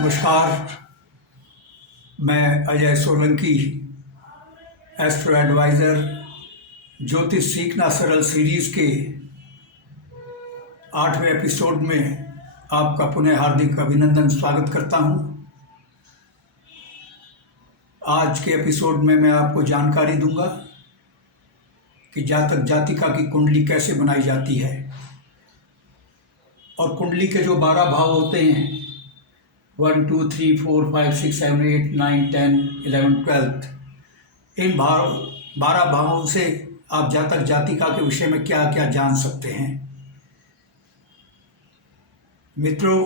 नमस्कार, मैं Ajay Solanki, astro adviser, ज्योतिष सीखना सरल सीरीज़ के 8वें एपिसोड में आपका पुनः हार्दिक अभिनंदन स्वागत करता हूं। आज के एपिसोड में मैं आपको जानकारी दूंगा कि जातक जातिका की कुंडली कैसे बनाई जाती है और कुंडली के जो 12 भाव होते हैं 1, 2, 3, 4, 5, 6, 7, 8, 9, 10, 11, 12, इन 12 भावों से आप जातक जातिका के विषय में क्या क्या जान सकते हैं। मित्रों,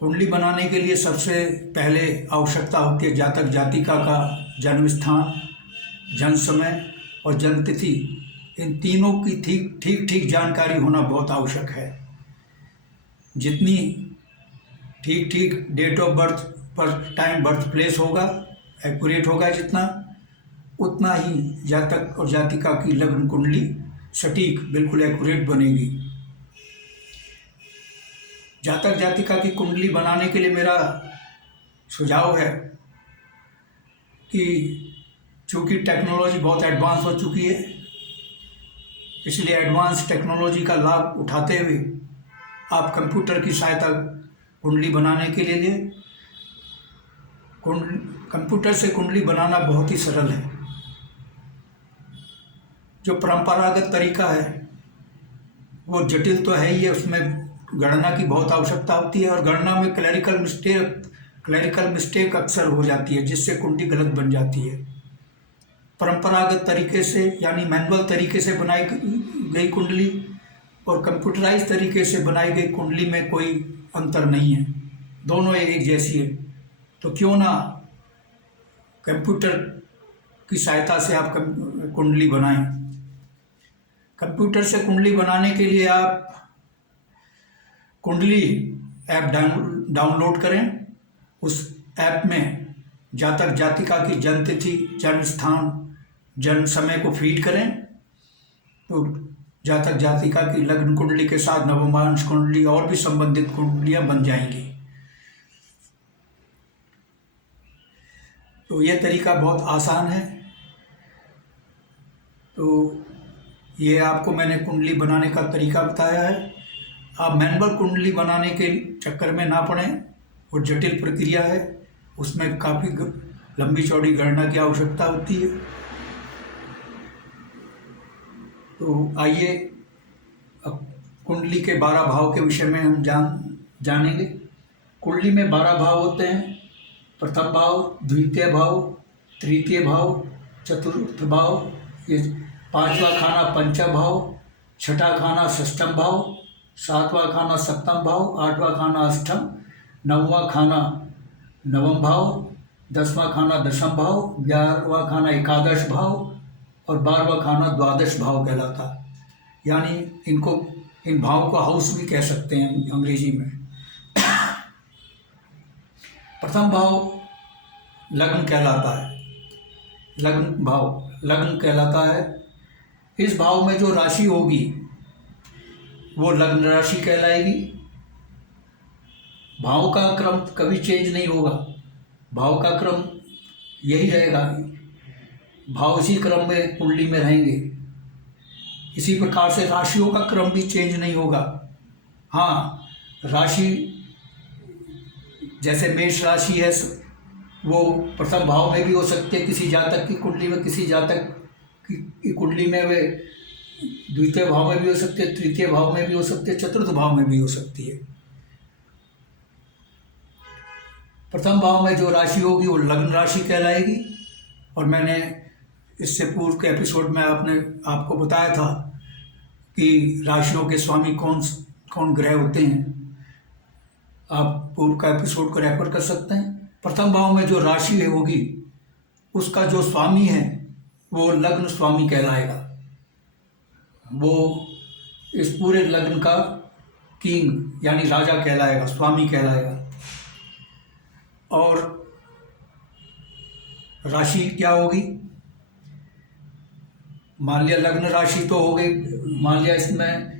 कुंडली बनाने के लिए सबसे पहले आवश्यकता होती है जातक जातिका का जन्म स्थान, जन्म समय और जन्म तिथि। इन तीनों की ठीक जानकारी होना बहुत आवश्यक है। जितनी ठीक डेट ऑफ बर्थ पर टाइम बर्थ प्लेस होगा, एक्यूरेट होगा जितना, उतना ही जातक और जातिका की लग्न कुंडली सटीक बिल्कुल एक्यूरेट बनेगी। जातक जातिका की कुंडली बनाने के लिए मेरा सुझाव है कि चूँकि टेक्नोलॉजी बहुत एडवांस हो चुकी है, इसलिए एडवांस टेक्नोलॉजी का लाभ उठाते हुए आप कंप्यूटर की सहायता कुंडली बनाने के लिए लें। कंप्यूटर से कुंडली बनाना बहुत ही सरल है। जो परंपरागत तरीका है वो जटिल तो है ही है, उसमें गणना की बहुत आवश्यकता होती है और गणना में क्लरिकल मिस्टेक अक्सर हो जाती है, जिससे कुंडली गलत बन जाती है। परंपरागत तरीके से यानी मैनुअल तरीके से बनाई गई कुंडली और कंप्यूटराइज तरीके से बनाई गई कुंडली में कोई अंतर नहीं है, दोनों एक जैसी है। तो क्यों ना कंप्यूटर की सहायता से आप कुंडली बनाएं। कंप्यूटर से कुंडली बनाने के लिए आप कुंडली ऐप डाउनलोड करें। उस ऐप में जातक जातिका की जन्म तिथि, जन्म स्थान, जन्म समय को फीड करें तो जातक जातिका की लग्न कुंडली के साथ नवमांश कुंडली और भी संबंधित कुंडलियां बन जाएंगी। तो यह तरीका बहुत आसान है। तो ये आपको मैंने कुंडली बनाने का तरीका बताया है। आप मैनुअल कुंडली बनाने के चक्कर में ना पड़ें, वो जटिल प्रक्रिया है, उसमें काफ़ी लंबी चौड़ी गणना की आवश्यकता होती है। तो आइए अब कुंडली के 12 भाव के विषय में हम जानेंगे। कुंडली में 12 भाव होते हैं। प्रथम भाव, द्वितीय भाव, तृतीय भाव, चतुर्थ भाव, ये 5वां खाना पंचम भाव, छठा खाना षष्ठम भाव, 7वां खाना सप्तम भाव, 8वां खाना अष्टम, 9वां खाना नवम भाव, 10वां खाना दशम भाव, 11वां खाना एकादश भाव और 12वां खाना द्वादश भाव कहलाता है। यानी इन भाव को हाउस भी कह सकते हैं अंग्रेजी में। प्रथम भाव लग्न कहलाता है। लग्न कहलाता है। इस भाव में जो राशि होगी वो लग्न राशि कहलाएगी। भाव का क्रम कभी चेंज नहीं होगा, भाव का क्रम यही रहेगा। भाव इसी क्रम में कुंडली में रहेंगे। इसी प्रकार से राशियों का क्रम भी चेंज नहीं होगा। हाँ, राशि जैसे मेष राशि है वो प्रथम भाव में भी हो सकती है किसी जातक की कुंडली में, किसी जातक की कुंडली में वे द्वितीय भाव में भी हो सकती है, तृतीय भाव में भी हो सकती है, चतुर्थ भाव में भी हो सकती है। प्रथम भाव में जो राशि होगी वो लग्न राशि कहलाएगी। और मैंने इससे पूर्व के एपिसोड में आपको बताया था कि राशियों के स्वामी कौन ग्रह होते हैं। आप पूर्व का एपिसोड को रेफर कर सकते हैं। प्रथम भाव में जो राशि होगी उसका जो स्वामी है वो लग्न स्वामी कहलाएगा। वो इस पूरे लग्न का किंग यानी राजा कहलाएगा, स्वामी कहलाएगा। और राशि क्या होगी? मान लिया लग्न राशि तो हो गई, मान लिया इसमें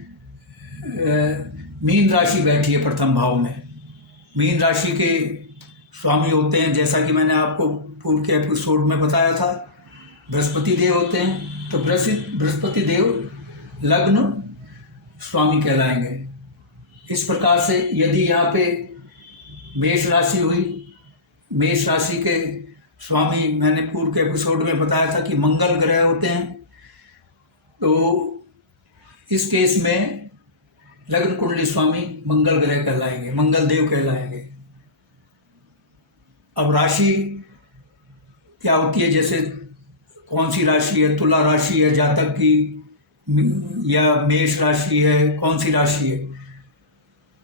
मीन राशि बैठी है प्रथम भाव में, मीन राशि के स्वामी होते हैं, जैसा कि मैंने आपको पूर्व के एपिसोड में बताया था, बृहस्पति देव होते हैं। तो बृहस्पति देव लग्न स्वामी कहलाएंगे। इस प्रकार से यदि यहाँ पे मेष राशि हुई, मेष राशि के स्वामी मैंने पूर्व के एपिसोड में बताया था कि मंगल ग्रह होते हैं। तो इस केस में लग्न कुंडली स्वामी मंगल ग्रह कहलाएंगे, मंगल देव कहलाएंगे। अब राशि क्या होती है, जैसे कौन सी राशि है, तुला राशि है जातक की या मेष राशि है, कौन सी राशि है।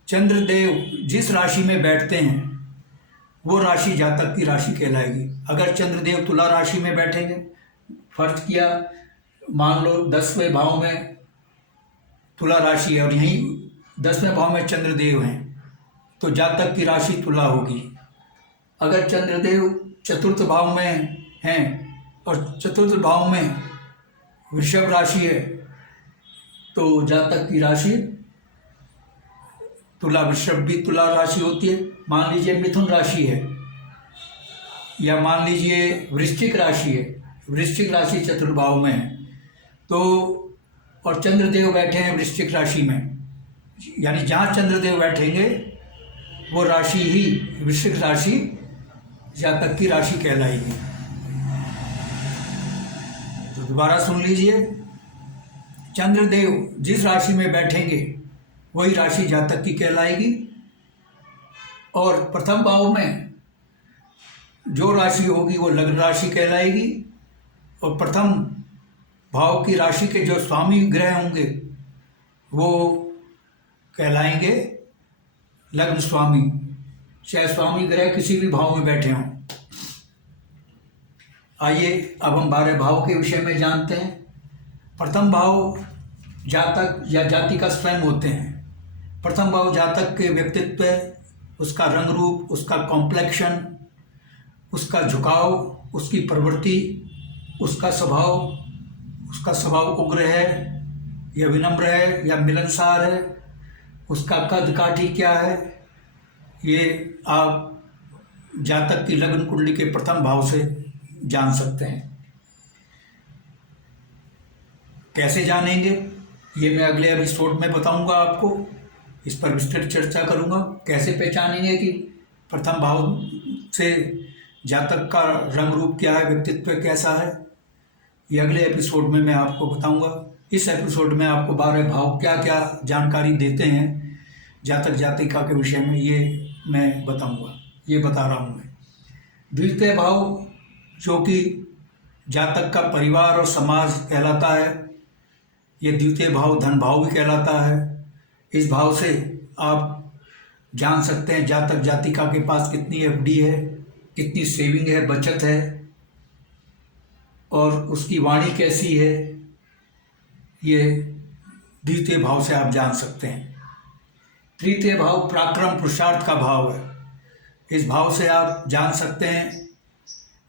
चंद्रदेव जिस राशि में बैठते हैं वो राशि जातक की राशि कहलाएगी। अगर चंद्रदेव तुला राशि में बैठेंगे, फर्ज किया मान लो 10वें भाव में तुला राशि है और यहीं 10वें भाव में चंद्रदेव हैं, तो जातक की राशि तुला होगी। अगर चंद्रदेव चतुर्थ भाव में हैं और चतुर्थ भाव में वृषभ राशि है, तो जातक की राशि तुला, वृषभ भी तुला राशि होती है। मान लीजिए मिथुन राशि है या मान लीजिए वृश्चिक राशि है, वृश्चिक राशि चतुर्थ भाव में है, तो और चंद्रदेव बैठे हैं वृश्चिक राशि में, यानी जहाँ चंद्रदेव बैठेंगे वो राशि ही वृश्चिक राशि जातक की राशि कहलाएगी। तो दोबारा सुन लीजिए, चंद्रदेव जिस राशि में बैठेंगे वही राशि जातक की कहलाएगी। और प्रथम भाव में जो राशि होगी वो लग्न राशि कहलाएगी। और प्रथम भाव की राशि के जो स्वामी ग्रह होंगे वो कहलाएंगे लग्न स्वामी, चाहे स्वामी ग्रह किसी भी भाव में बैठे हों। आइए अब हम 12 भाव के विषय में जानते हैं। प्रथम भाव जातक या जाति का स्वयं होते हैं। प्रथम भाव जातक के व्यक्तित्व, उसका रंग रूप, उसका कॉम्प्लेक्शन, उसका झुकाव, उसकी प्रवृत्ति, उसका स्वभाव उग्र है या विनम्र है या मिलनसार है, उसका कद काठी क्या है, ये आप जातक की लग्न कुंडली के प्रथम भाव से जान सकते हैं। कैसे जानेंगे ये मैं अगले एपिसोड में बताऊंगा आपको, इस पर विस्तृत चर्चा करूंगा। कैसे पहचानेंगे कि प्रथम भाव से जातक का रंग रूप क्या है, व्यक्तित्व कैसा है, ये अगले एपिसोड में मैं आपको बताऊंगा। इस एपिसोड में आपको 12 भाव क्या क्या जानकारी देते हैं जातक जातिका के विषय में, ये मैं बताऊंगा, ये बता रहा हूँ मैं। द्वितीय भाव जो कि जातक का परिवार और समाज कहलाता है, ये द्वितीय भाव धन भाव भी कहलाता है। इस भाव से आप जान सकते हैं जातक जातिका के पास कितनी एफडी है, कितनी सेविंग है, बचत है, और उसकी वाणी कैसी है, ये द्वितीय भाव से आप जान सकते हैं। तृतीय भाव पराक्रम पुरुषार्थ का भाव है। इस भाव से आप जान सकते हैं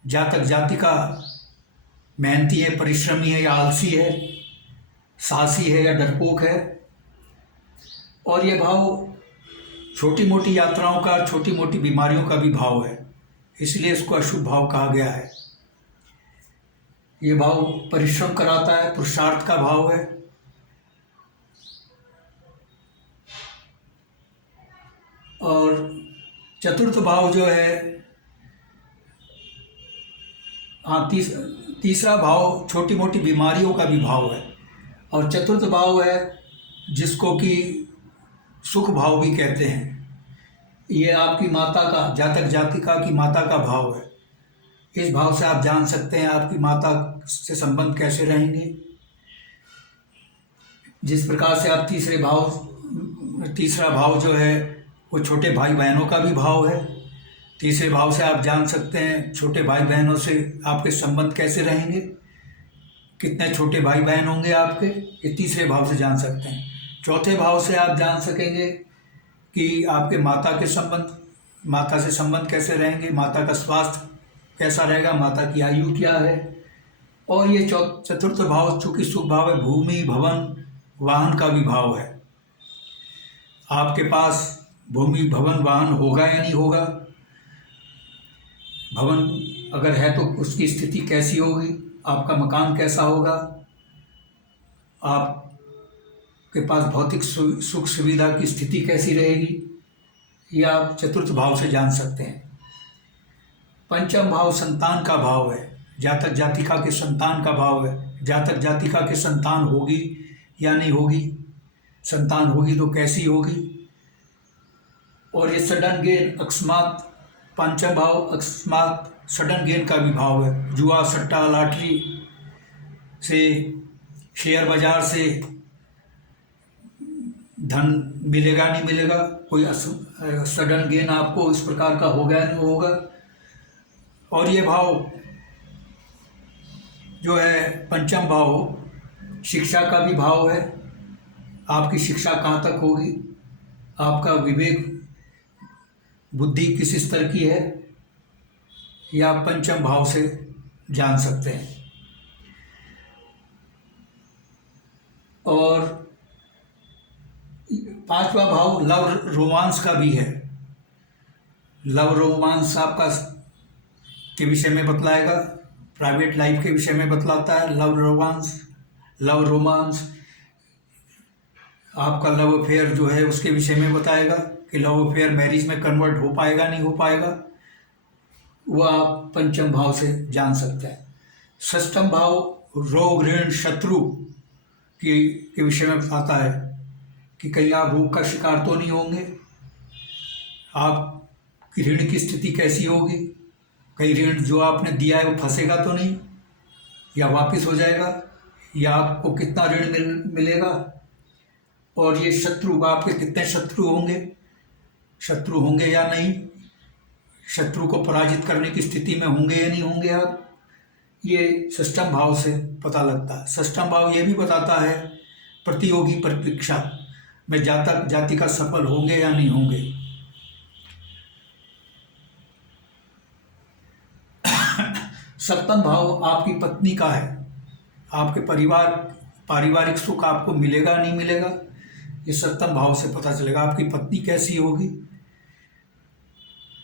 जातक जातिका मेहनती है, परिश्रमी है या आलसी है, साहसी है या डरपोक है। और ये भाव छोटी मोटी यात्राओं का, छोटी मोटी बीमारियों का भी भाव है, इसलिए इसको अशुभ भाव कहा गया है। ये भाव परिश्रम कराता है, पुरुषार्थ का भाव है। और चतुर्थ भाव जो है, तीसरा भाव छोटी मोटी बीमारियों का भी भाव है। और चतुर्थ भाव है जिसको कि सुख भाव भी कहते हैं, ये आपकी माता का, जातक जातिका की माता का भाव है। इस भाव से आप जान सकते हैं आपकी माता से संबंध कैसे रहेंगे। जिस प्रकार से आप तीसरा भाव जो है वो छोटे भाई बहनों का भी भाव है। तीसरे भाव से आप जान सकते हैं छोटे भाई बहनों से आपके संबंध कैसे रहेंगे, कितने छोटे भाई बहन होंगे आपके, ये तीसरे भाव से जान सकते हैं। चौथे भाव से आप जान सकेंगे कि आपके माता से संबंध कैसे रहेंगे, माता का स्वास्थ्य कैसा रहेगा, माता की आयु क्या है। और ये चतुर्थ भाव चूँकि सुख भाव है, भूमि भवन वाहन का भी भाव है। आपके पास भूमि भवन वाहन होगा या नहीं होगा, भवन अगर है तो उसकी स्थिति कैसी होगी, आपका मकान कैसा होगा, आपके पास भौतिक सुख सुविधा की स्थिति कैसी रहेगी, ये आप चतुर्थ भाव से जान सकते हैं। पंचम भाव संतान का भाव है, जातक जातिका के संतान का भाव है, जातक जातिका के संतान होगी या नहीं होगी, संतान होगी तो कैसी होगी। और ये सडन गेन अकस्मात, पंचम भाव अकस्मात सडन गेन का भी भाव है, जुआ सट्टा लॉटरी से, शेयर बाजार से धन मिलेगा नहीं मिलेगा, कोई सडन गेन आपको इस प्रकार का होगा नहीं होगा। और ये भाव जो है पंचम भाव शिक्षा का भी भाव है, आपकी शिक्षा कहाँ तक होगी, आपका विवेक बुद्धि किस स्तर की है, या आप पंचम भाव से जान सकते हैं। और पांचवा भाव लव रोमांस का भी है, लव रोमांस आपका के विषय में बतलाएगा, प्राइवेट लाइफ के विषय में बतलाता है। लव रोमांस आपका लव अफेयर जो है उसके विषय में बताएगा कि लव अफेयर मैरिज में कन्वर्ट हो पाएगा नहीं हो पाएगा, वह आप पंचम भाव से जान सकते हैं। षष्ठम भाव रोग ऋण शत्रु के विषय में बताता है कि कहीं आप रोग का शिकार तो नहीं होंगे, आपकी ऋण की स्थिति कैसी होगी, कहीं ऋण जो आपने दिया है वो फंसेगा तो नहीं, या वापस हो जाएगा, या आपको कितना ऋण मिलेगा। और ये शत्रु, आपके कितने शत्रु होंगे या नहीं, शत्रु को पराजित करने की स्थिति में होंगे या नहीं होंगे आप, ये षष्ठम भाव से पता लगता है। षष्ठम भाव ये भी बताता है प्रतियोगी परीक्षा में जातक जातिका सफल होंगे या नहीं होंगे। सप्तम भाव आपकी पत्नी का है, आपके पारिवारिक सुख आपको मिलेगा नहीं मिलेगा, ये सप्तम भाव से पता चलेगा, आपकी पत्नी कैसी होगी।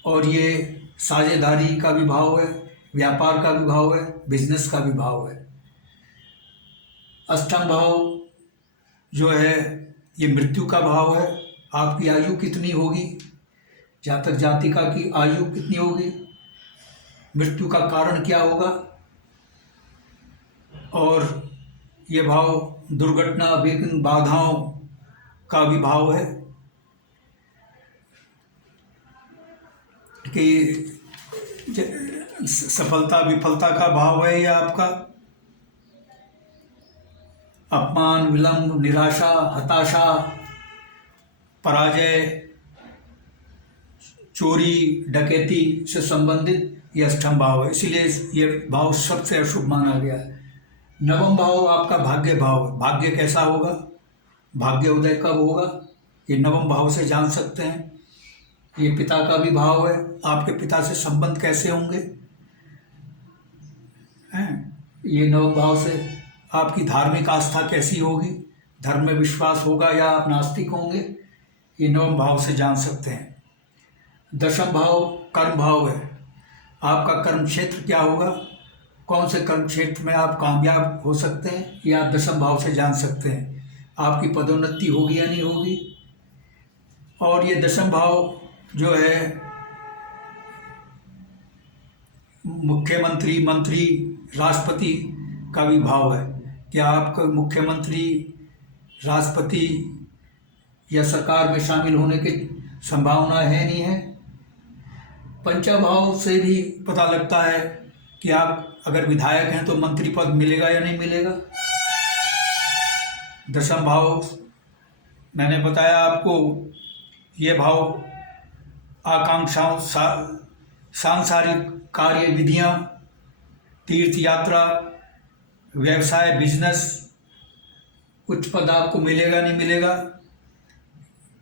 और ये साझेदारी का भी भाव है, व्यापार का भी भाव है, बिजनेस का भी भाव है। अष्टम भाव जो है ये मृत्यु का भाव है, आपकी आयु कितनी होगी, जातक जातिका की आयु कितनी होगी, मृत्यु का कारण क्या होगा। और ये भाव दुर्घटना विघ्न बाधाओं का भी भाव है कि सफलता विफलता का भाव है, या आपका अपमान विलंब निराशा हताशा पराजय चोरी डकैती से संबंधित ये अष्टम भाव है, इसीलिए ये भाव सबसे अशुभ माना गया है। नवम भाव आपका भाग्य भाव है, भाग्य कैसा होगा, भाग्य उदय कब होगा, ये नवम भाव से जान सकते हैं। ये पिता का भी भाव है, आपके पिता से संबंध कैसे होंगे हैं, ये नवम भाव से आपकी धार्मिक आस्था कैसी होगी, धर्म में विश्वास होगा या आप नास्तिक होंगे, ये नवम भाव से जान सकते हैं। दशम भाव कर्म भाव है, आपका कर्म क्षेत्र क्या होगा, कौन से कर्म क्षेत्र में आप कामयाब हो सकते हैं, ये आप दशम भाव से जान सकते हैं। आपकी पदोन्नति होगी या नहीं होगी। और ये दशम भाव जो है मुख्यमंत्री मंत्री राष्ट्रपति का भी भाव है, क्या आपका मुख्यमंत्री राष्ट्रपति या सरकार में शामिल होने की संभावना है नहीं है। पंचम भाव से भी पता लगता है कि आप अगर विधायक हैं तो मंत्री पद मिलेगा या नहीं मिलेगा। दशम भाव मैंने बताया आपको, ये भाव आकांक्षाओं सांसारिक कार्य विधियाँ, तीर्थ यात्रा, व्यवसाय बिजनेस, उच्च पद आपको मिलेगा नहीं मिलेगा,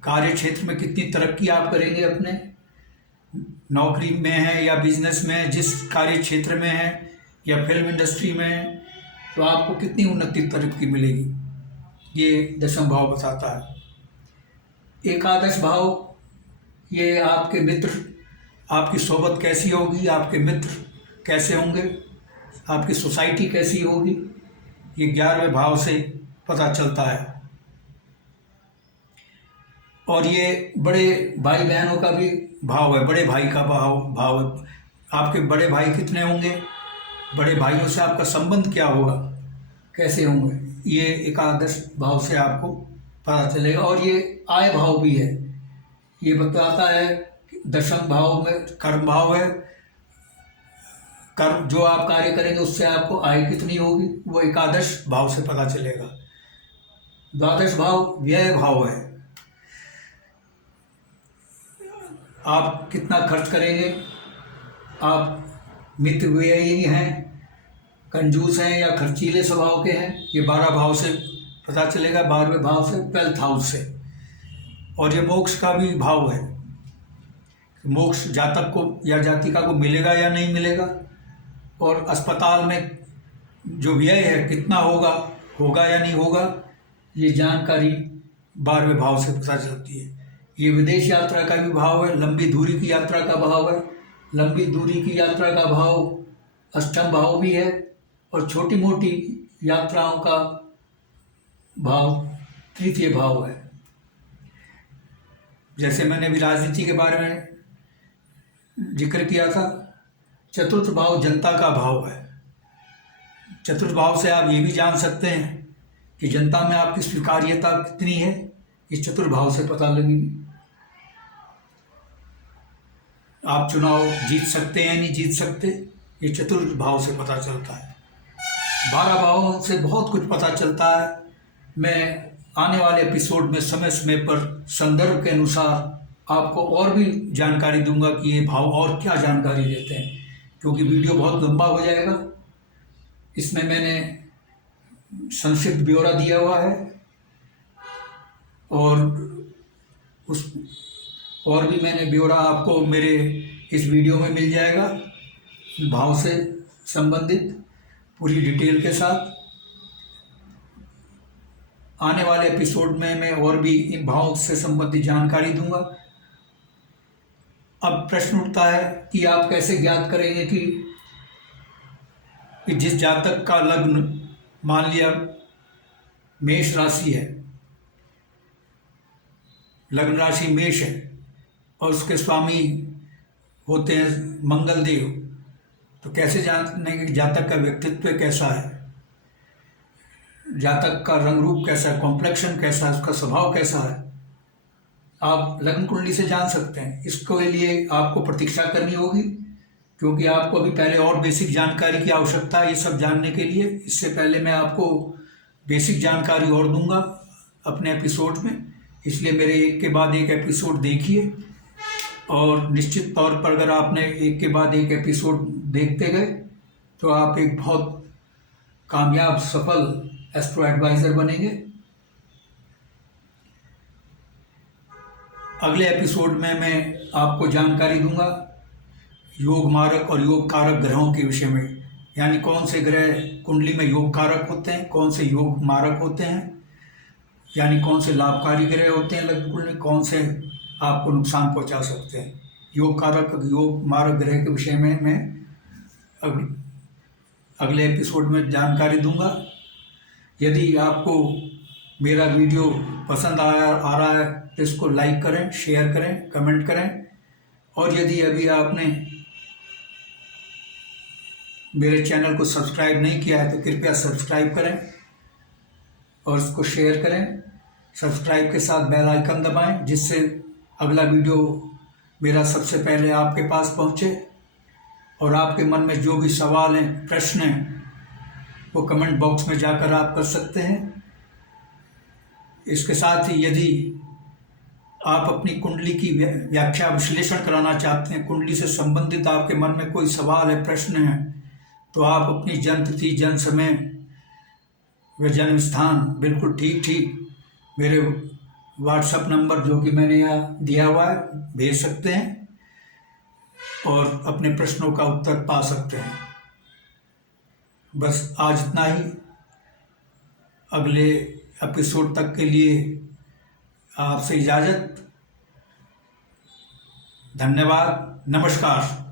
कार्य क्षेत्र में कितनी तरक्की आप करेंगे, अपने नौकरी में है या बिजनेस में, जिस कार्य क्षेत्र में है या फिल्म इंडस्ट्री में है, तो आपको कितनी उन्नति तरक्की मिलेगी, ये दशम भाव बताता है। एकादश भाव ये आपके मित्र, आपकी सोबत कैसी होगी, आपके मित्र कैसे होंगे, आपकी सोसाइटी कैसी होगी, ये 11वें भाव से पता चलता है। और ये बड़े भाई बहनों का भी भाव है, बड़े भाई का भाव है। आपके बड़े भाई कितने होंगे, बड़े भाइयों से आपका संबंध क्या होगा, कैसे होंगे, ये एकादश भाव से आपको पता चलेगा। और ये आय भाव भी है, ये बताता है कि दशम भाव में कर्म भाव है, कर्म जो आप कार्य करेंगे उससे आपको आय कितनी होगी, वो एकादश भाव से पता चलेगा। द्वादश भाव व्यय भाव है, आप कितना खर्च करेंगे, आप मित व्ययी हैं, कंजूस हैं या खर्चीले स्वभाव के हैं, ये 12 भाव से पता चलेगा, 12वें भाव से, 12th हाउस से। और ये मोक्ष का भी भाव है, मोक्ष जातक को या जातिका को मिलेगा या नहीं मिलेगा, और अस्पताल में जो व्यय है कितना होगा या नहीं होगा, ये जानकारी 12वें भाव से पता चलती है। ये विदेश यात्रा का भी भाव है, लंबी दूरी की यात्रा का भाव है, लंबी दूरी की यात्रा का भाव अष्टम भाव भी है, और छोटी मोटी यात्राओं का भाव तृतीय भाव है। जैसे मैंने अभी राजनीति के बारे में जिक्र किया था, चतुर्थ भाव जनता का भाव है। चतुर्थ भाव से आप ये भी जान सकते हैं कि जनता में आपकी स्वीकार्यता कितनी है, इस चतुर्थ भाव से पता लगेगी। आप चुनाव जीत सकते हैं नहीं जीत सकते, ये चतुर्थ भाव से पता चलता है। 12 भावों से बहुत कुछ पता चलता है। मैं आने वाले एपिसोड में समय समय पर संदर्भ के अनुसार आपको और भी जानकारी दूंगा कि ये भाव और क्या जानकारी देते हैं, क्योंकि वीडियो बहुत लंबा हो जाएगा। इसमें मैंने संक्षिप्त ब्यौरा दिया हुआ है, और भी मैंने ब्यौरा आपको मेरे इस वीडियो में मिल जाएगा, भाव से संबंधित पूरी डिटेल के साथ। आने वाले एपिसोड में मैं और भी इन भाव से संबंधित जानकारी दूंगा। अब प्रश्न उठता है कि आप कैसे ज्ञात करेंगे कि जिस जातक का लग्न, मान लिया मेष राशि है, लग्न राशि मेष है और उसके स्वामी होते हैं मंगल देव, तो कैसे जानेंगे कि जातक का व्यक्तित्व कैसा है, जातक का रंग रूप कैसा है, कॉम्प्लेक्शन कैसा है, उसका स्वभाव कैसा है, आप लग्न कुंडली से जान सकते हैं। इसके लिए आपको प्रतीक्षा करनी होगी, क्योंकि आपको अभी पहले और बेसिक जानकारी की आवश्यकता है ये सब जानने के लिए। इससे पहले मैं आपको बेसिक जानकारी और दूंगा अपने एपिसोड में, इसलिए मेरे एक के बाद एक एपिसोड देखिए। और निश्चित तौर पर अगर आपने एक के बाद एक एपिसोड देखते गए तो आप एक बहुत कामयाब सफल एस्ट्रो एडवाइज़र बनेंगे। अगले एपिसोड में मैं आपको जानकारी दूंगा योग मारक और योग कारक ग्रहों के विषय में, यानी कौन से ग्रह कुंडली में योग कारक होते हैं, कौन से योग मारक होते हैं, यानी कौन से लाभकारी ग्रह होते हैं लग्न कुंडली में, कौन से आपको नुकसान पहुंचा सकते हैं। योग कारक योग मारक ग्रह के विषय में मैं अगले एपिसोड में जानकारी दूंगा। यदि आपको मेरा वीडियो पसंद आ रहा है तो इसको लाइक करें, शेयर करें, कमेंट करें, और यदि अभी आपने मेरे चैनल को सब्सक्राइब नहीं किया है तो कृपया सब्सक्राइब करें और इसको शेयर करें। सब्सक्राइब के साथ बेल आइकन दबाएं, जिससे अगला वीडियो मेरा सबसे पहले आपके पास पहुंचे। और आपके मन में जो भी सवाल हैं, प्रश्न हैं, वो कमेंट बॉक्स में जाकर आप कर सकते हैं। इसके साथ ही यदि आप अपनी कुंडली की व्याख्या विश्लेषण कराना चाहते हैं, कुंडली से संबंधित आपके मन में कोई सवाल है, प्रश्न है, तो आप अपनी जन्म तिथि, जन्म समय व जन्म स्थान बिल्कुल ठीक मेरे व्हाट्सएप नंबर जो कि मैंने यहाँ दिया हुआ है भेज सकते हैं और अपने प्रश्नों का उत्तर पा सकते हैं। बस आज इतना ही। अगले एपिसोड तक के लिए आपसे इजाज़त। धन्यवाद, नमस्कार।